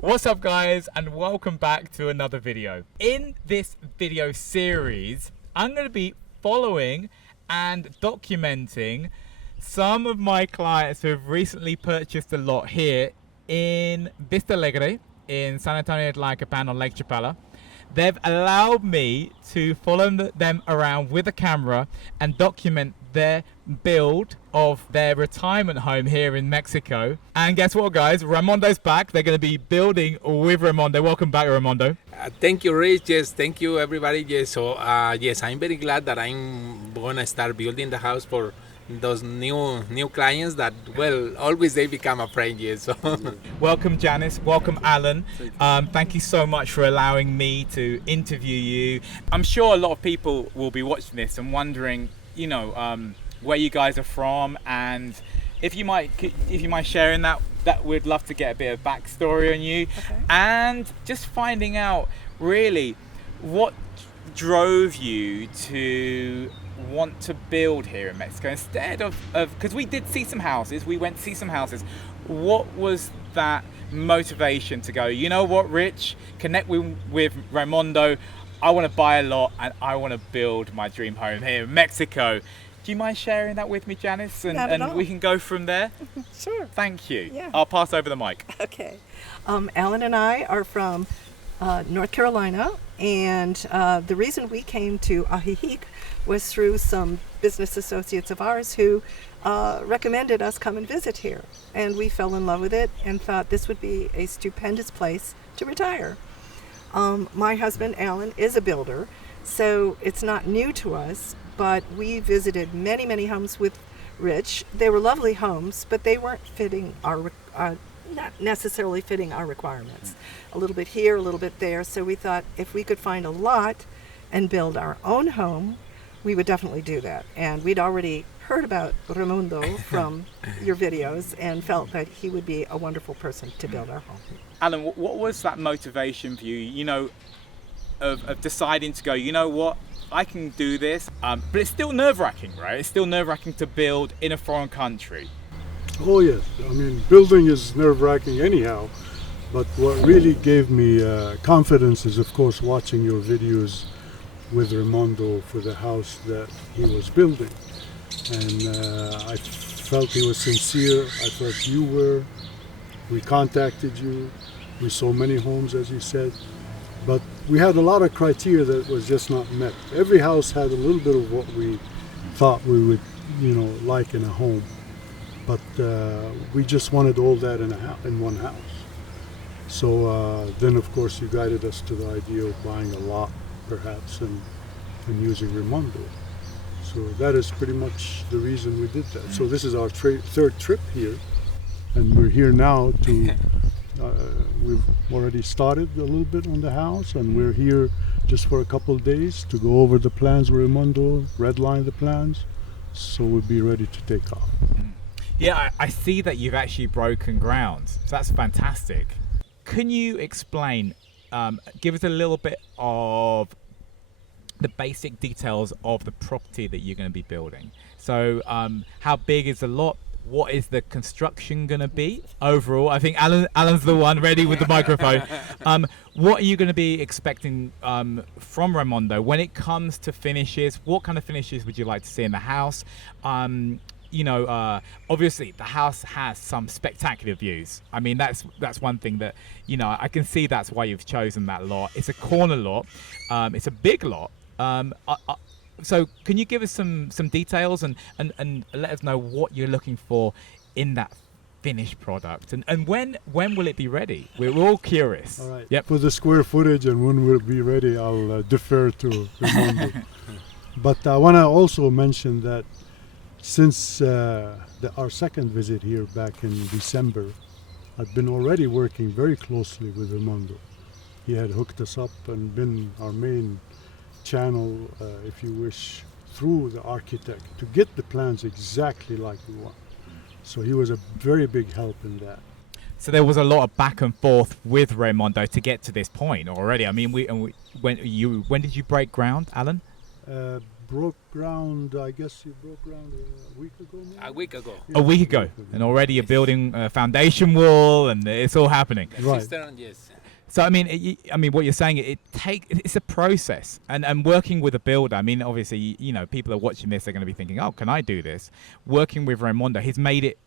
What's up guys, and welcome back to another video. In this video series, I'm going to be following and documenting some of my clients who have recently purchased a lot here in Vista Alegre in San Antonio de Tlalpan on Lake Chapala. They've allowed me to follow them around with a camera and document their build of their retirement home here in Mexico. And guess what, guys? Raimondo's back. They're going to be building with Raimondo. Welcome back, Raimondo. Thank you, Rich. Yes, thank you, everybody. Yes, so yes, I'm very glad that I'm gonna start building the house for those new clients that, well, always they become a friend. Yes. So. Welcome, Janice. Welcome, Alan. Thank you so much for allowing me to interview you. I'm sure a lot of people will be watching this and wondering, you know, where you guys are from, and if you might sharing that we'd love to get a bit of backstory on you. Okay. And just finding out really what drove you to want to build here in Mexico instead of because we did see some houses, we went to see some houses. What was that motivation to go, you know what, Rich, connect with Raimondo, I want to buy a lot and I want to build my dream home here in Mexico? Do you mind sharing that with me, Janice? And we can go from there. Sure. Thank you. Yeah. I'll pass over the mic. Okay. Alan and I are from North Carolina, and the reason we came to Ajijic was through some business associates of ours who recommended us come and visit here. And we fell in love with it and thought this would be a stupendous place to retire. My husband, Alan, is a builder, so it's not new to us, but we visited many homes with Rich. They were lovely homes, but they weren't fitting our, not necessarily fitting our requirements. A little bit here, a little bit there, so we thought if we could find a lot and build our own home, we would definitely do that. And we'd already heard about Rondo from your videos and felt that he would be a wonderful person to build our home. Alan, what was that motivation for you, you know, of deciding to go, you know what, I can do this, but it's still nerve-wracking, right? It's still nerve-wracking to build in a foreign country. Oh yes, I mean, building is nerve-wracking anyhow, but what really gave me confidence is, of course, watching your videos with Raimondo for the house that he was building. And I felt he was sincere, I felt you were. We contacted you, we saw many homes, as you said, but we had a lot of criteria that was just not met. Every house had a little bit of what we thought we would, you know, like in a home, but we just wanted all that in one house. So then, of course, you guided us to the idea of buying a lot, perhaps, and using Raimondo. So that is pretty much the reason we did that. So this is our third trip here, and we're here now to, we've already started a little bit on the house, and we're here just for a couple of days to go over the plans with Raimondo, redline the plans, so we'll be ready to take off. Yeah, I see that you've actually broken ground, so that's fantastic. Can you explain, give us a little bit of the basic details of the property that you're going to be building? So how big is the lot? What is the construction going to be overall? I think Alan's the one ready with the microphone. What are you going to be expecting from Raimondo when it comes to finishes? What kind of finishes would you like to see in the house? You know, obviously the house has some spectacular views. I mean, that's one thing that, you know, I can see that's why you've chosen that lot. It's a corner lot. It's a big lot. So can you give us some details and let us know what you're looking for in that finished product, and when will it be ready? We're all curious. All right. Yep. For the square footage and when we'll be ready, I'll defer to Raimondo. But I want to also mention that since our second visit here back in December, I've been already working very closely with Rondo. He had hooked us up and been our main channel, if you wish, through the architect to get the plans exactly like we want. So he was a very big help in that. So there was a lot of back and forth with Raimondo to get to this point already. I mean, when did you break ground, Alan? broke ground. I guess you broke ground a week ago. Maybe? A week ago. A week ago, and already you're building a foundation wall, and it's all happening. The Right. cistern, yes. So I mean, what you're saying, it's a process, and working with a builder. I mean, obviously, people are watching this, they're going to be thinking, oh, can I do this? Working with Raimondo, he's made it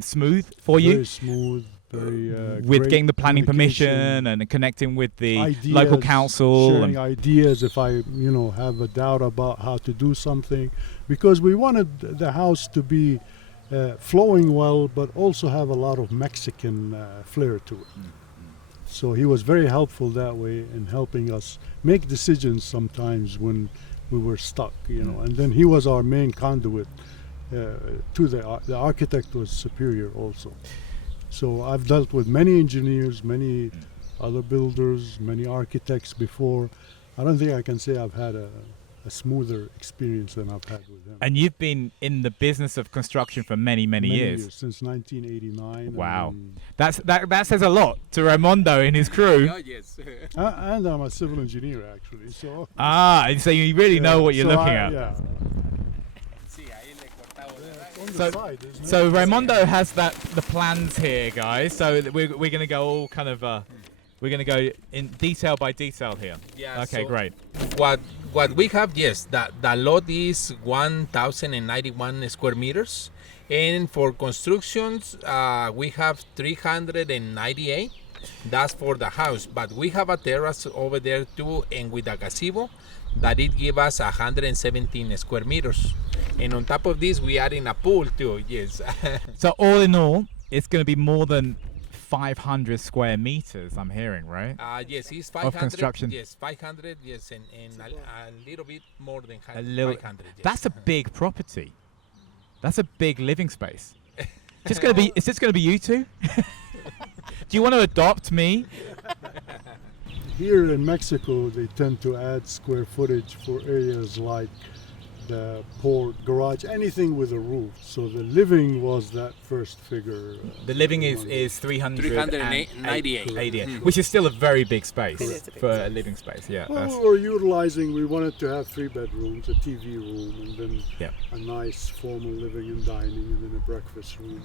smooth for Very you. smooth, very With great getting the planning communication, permission and connecting with the ideas, local council. sharing ideas if I have a doubt about how to do something, because we wanted the house to be flowing well, but also have a lot of Mexican flair to it. So he was very helpful that way in helping us make decisions sometimes when we were stuck, and then he was our main conduit to the architect was superior also. So I've dealt with many engineers, many other builders, many architects before. I don't think I can say I've had a smoother experience than I've had with him. And you've been in the business of construction for many, many years. Since 1989. Wow. And, That says a lot to Raimondo and his crew. Oh, yes. and I'm a civil engineer actually. So So you really know what you're so looking I- at. Yeah. Sí, ahí le cortamos, ¿verdad? On the So- side, isn't So it? Raimondo has the plans here, guys. So we're going to go all kind of we're going to go in detail by detail here. Yeah, Okay, so great. What we have, yes, the lot is 1,091 square meters, and for constructions we have 398. That's for the house, but we have a terrace over there too, and with a gazebo that it give us 117 square meters, and on top of this we are in a pool too. Yes. So all in all, it's going to be more than 500 square meters. I'm hearing, right? Yes, it's 500. construction. Yes, 500. Yes, and a little bit more than A little. 500. Yes. That's a big property. That's a big living space. Just going to be. Is this going to be you two? Do you want to adopt me? Here in Mexico, they tend to add square footage for areas like the port, garage, anything with a roof. So the living was that first figure. The living is 398, 398. which is still a very big space It is a big for a space. living space. Yeah. Well, that's- we were utilizing, we wanted to have 3 bedrooms, a TV room, and then Yeah. a nice formal living and dining, and then a breakfast room.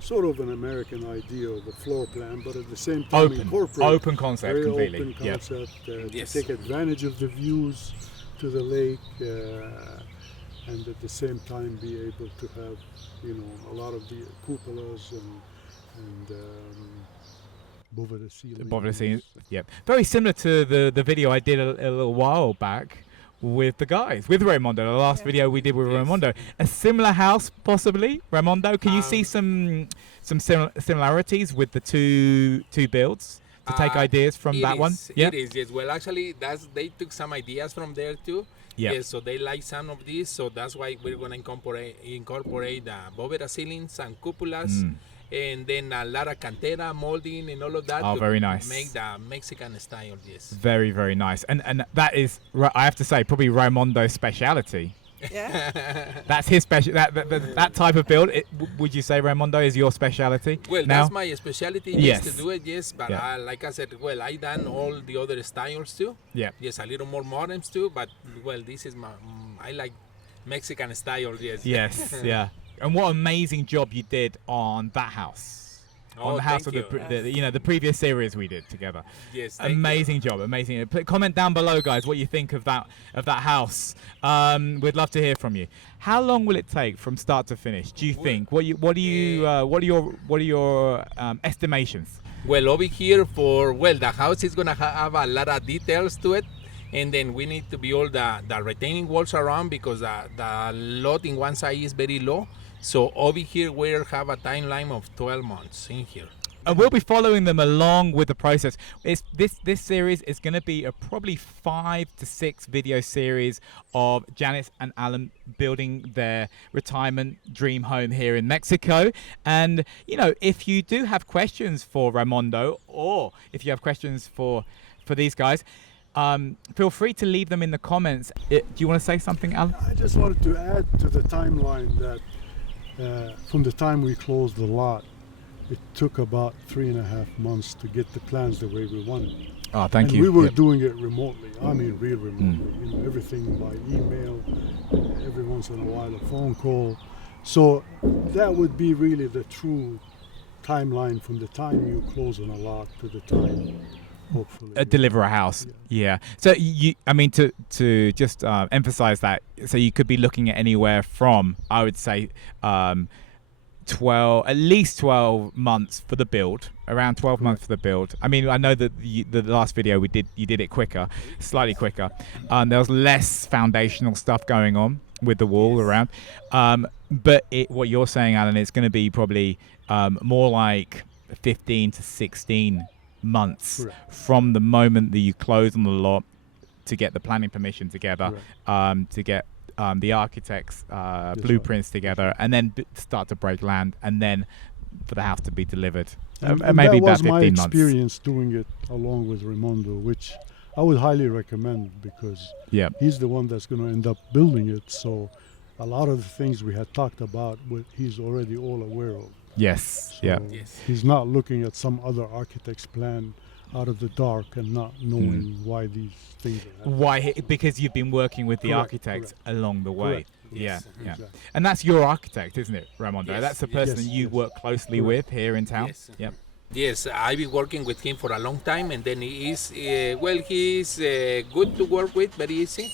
Sort of an American idea of a floor plan, but at the same time incorporate open concept very completely. open Yeah. concept Yes. to take advantage of the views to the lake, and at the same time be able to have, a lot of the cupolas and above the ceiling. Above the scene. Yep. Very similar to the video I did a little while back with the guys, with Raimondo. The last video we did with Yes. Raimondo. A similar house, possibly. Raimondo, can you see some similarities with the two builds to take ideas from It that one? is, Yeah. It is, yes. Well, actually, they took some ideas from there too. Yeah. Yes, so they like some of these, so that's why we're going to incorporate the bóveda ceilings and cupolas, and then a lot of cantera, molding, and all of that. Oh, to very nice. Make the Mexican style, yes. Very, very nice. And that is, I have to say, probably Raimondo's speciality. Yeah. That's his special. That type of build. Would you say Raimondo is your speciality? Well, now? that's my specialty, Yes. yes, to do it, yes. But Yeah. like I said, well, I done all the other styles too. Yeah. Yes, a little more modern too. But well, this is I like Mexican style, yes. Yes, yeah. And what amazing job you did on that house. On Oh, the house thank of the you. the previous series we did together. Yes, thank you. Amazing job, amazing. Comment down below, guys, what you think of that house. We'd love to hear from you. How long will it take from start to finish? Do you think? What are your estimations? Well, over here the house is gonna have a lot of details to it, and then we need to build the retaining walls around because the lot in one side is very low. So over here we have a timeline of 12 months in here. And we'll be following them along with the process. This series is going to be a probably 5 to 6 video series of Janice and Alan building their retirement dream home here in Mexico. And, if you do have questions for Raimondo, or if you have questions for these guys, feel free to leave them in the comments. Do you want to say something, Alan? I just wanted to add to the timeline that from the time we closed the lot, it took about 3.5 months to get the plans the way we wanted. Oh, thank and you. we were Yep. doing it remotely. I mean, real remotely. You know, everything by email, every once in a while a phone call. So that would be really the true timeline from the time you close on a lot to the time, hopefully. Deliver a house. Yeah. So I mean, to just emphasize that. So you could be looking at anywhere from, I would say, at least 12 months for the build, around 12 months for the build. I mean, I know that the last video you did it quicker, slightly quicker. There was less foundational stuff going on with the wall around. But what you're saying, Alan, it's going to be probably more like 15 to 16 months from the moment that you close on the lot to get the planning permission together, to get the architect's blueprints together, and then start to break land, and then for the house to be delivered. And Maybe that about was 15 my months. experience doing it along with Raimondo, which I would highly recommend because he's the one that's going to end up building it. So a lot of the things we had talked about, he's already all aware of. Yes. So he's not looking at some other architect's plan out of the dark and not knowing why these things are happening. Because you've been working with the architect along the way. Exactly. And that's your architect, isn't it, Raimondo? That's the person that you work closely with here in town. Yes, I've been working with him for a long time, and then he's good to work with, very easy,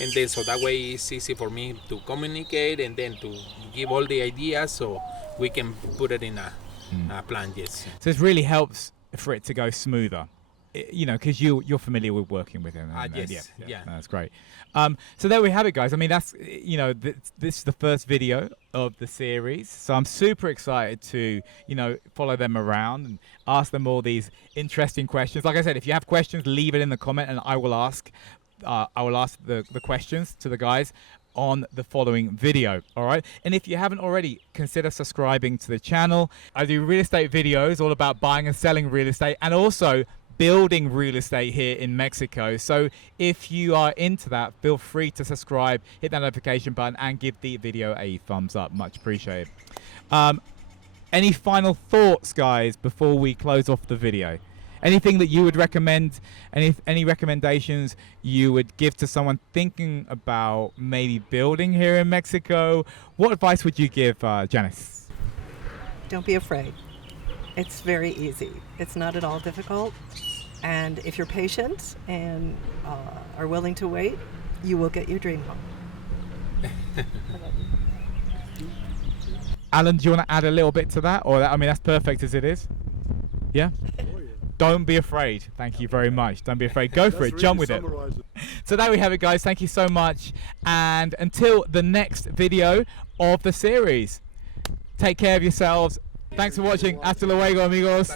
and then so that way it's easy for me to communicate and then to give all the ideas so we can put it in a plan. So it really helps for it to go smoother, because you're familiar with working with him. That's great. So there we have it, guys. I mean, that's this is the first video of the series, so I'm super excited to follow them around and ask them all these interesting questions. Like I said, if you have questions, leave it in the comment, and I will ask the questions to the guys on the following video. All right, and if you haven't already, consider subscribing to the channel. I do real estate videos all about buying and selling real estate, and also building real estate here in Mexico. So if you are into that, feel free to subscribe, hit that notification button, and give the video a thumbs up. Much appreciated. Any final thoughts, guys, before we close off the video? Anything that you would recommend, any recommendations you would give to someone thinking about maybe building here in Mexico? What advice would you give, Janice? Don't be afraid. It's very easy. It's not at all difficult. And if you're patient and are willing to wait, you will get your dream home. Alan, do you want to add a little bit to that? Or I mean, that's perfect as it is. Yeah? Don't be afraid. Thank you very much. Don't be afraid. Go for it. Really Jump with it. So there we have it, guys. Thank you so much. And until the next video of the series, take care of yourselves. Thanks for watching. Hasta luego, amigos.